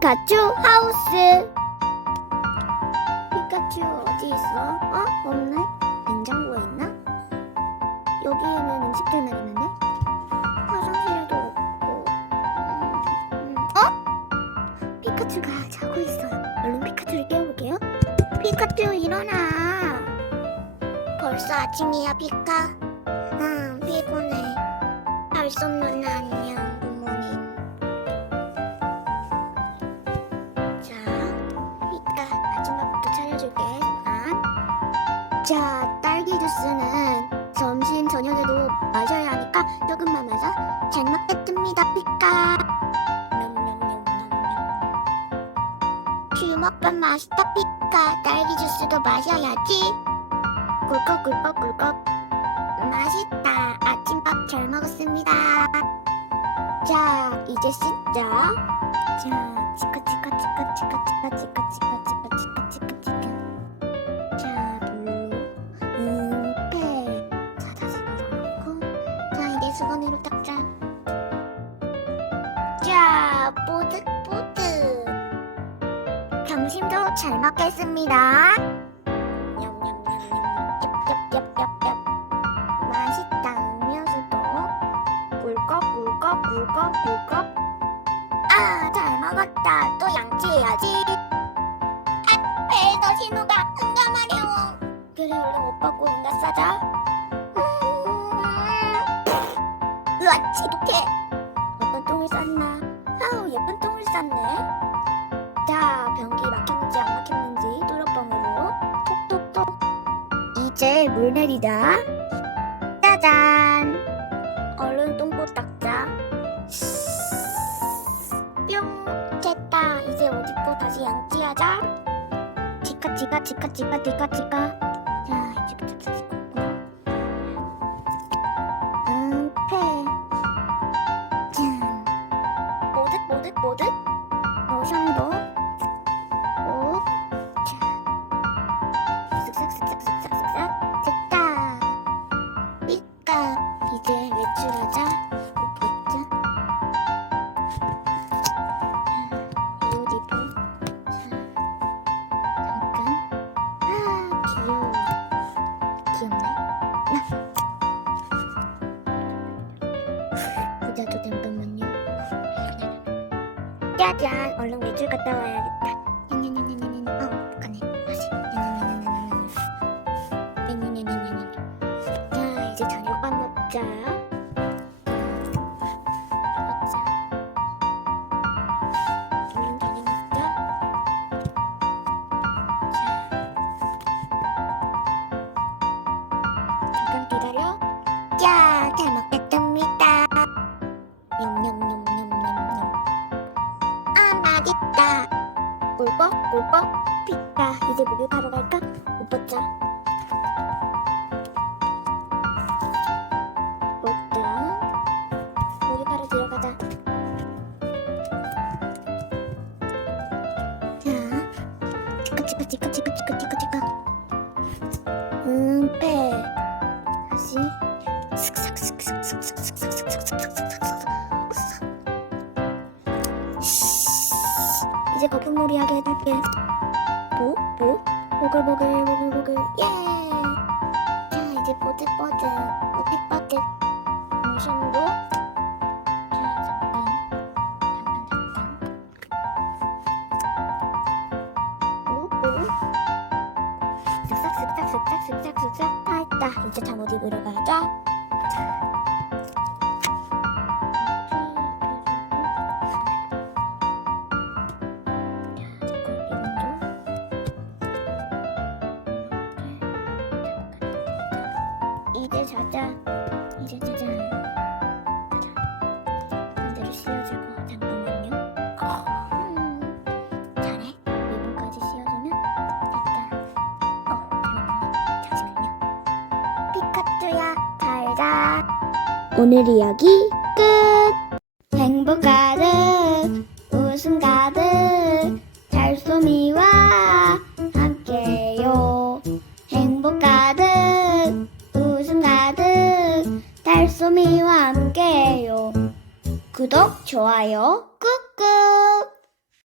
피카츄 하우스 피카츄 어디 있어? 어? 없네? 냉장고에 있나? 여기에는 음식들만 있는데? 화장실에도 없고 음, 음. 어? 피카츄가 자고 있어요 얼른 피카츄를 깨워볼게요 피카츄 일어나 벌써 아침이야 피카 응 피곤해 알솜 누나 안녕 자, 딸기 주스는 점심 저녁에도 마셔야 하니까 조금만 마셔. 잘 먹겠습니다, 피카. 주먹밥 맛있다, 피카. 딸기 주스도 마셔야지. 꿀꺽굴꺽 굴꺽 맛있다. 아침밥 잘 먹었습니다. 자, 이제 씻자. 자, 치카치카치카치카치카치카치카. 수건으로 닦자. 자 뽀득뽀득. 점심도 잘 먹겠습니다. 맛있다 음료수도. 꿀꺽 꿀꺽 꿀꺽 꿀꺽. 아 잘 먹었다. 또 양치해야지. 아 배에서 신호가 응가 마려워. 그래 얼른 옷 벗고 응가 싸자 으아 지독해 어떤 똥을 쌌나? 아우 예쁜 똥을 쌌네. 자 변기 막혔는지 안 막혔는지 뚜껑으로 톡톡톡. 이제 물 내리자 짜잔. 얼른 똥꼬 닦자. 뿅. 됐다. 이제 옷 입고 다시 양치하자. 치카 치카 치카 치카 치카 치카. 자 이제 부터 씻고 보자도 잠깐만요? 짜잔 얼른 외출 갔다 와야겠다. 냐냐냐냐냐냐 어 북한에 다시. 냐냐냐냐냐냐 냐냐냐냐냐냐 자 이제 저녁밥 먹자 먹자 얼른 저녁 먹자 자 잠깐 기다려. 자 잘 먹겠습니다 꿀꺽 피까 이제 목욕하러 갈까? 옷 벗자 벗자 목욕하러 들어가자 자 치카 치카 치카 치카 치카 치카 치카 음패 다시 슥싹슥슥슥슥슥슥슥슥슥슥슥슥슥 이제 거품놀이 하게 해줄게. 뭐? 뭐? 보글보글 보글보글 예! 자 이제 뽀득뽀득 뽀득뽀득 잠깐 잠깐 잠깐 오? 오? 슥싹슥싹슥싹슥싹슥싹 다 했다 이제 잠옷 입으러 가자 이제 자자. 이제 자자. 반대로 씌워주고 잠깐만요. 음, 잘해. 2분까지 씌워주면 됐다. 어 잠시만요. 피카츄야 잘 자. 오늘 이야기 끝. 행복 가득 웃음 가득 구독, 좋아요, 꾹꾹!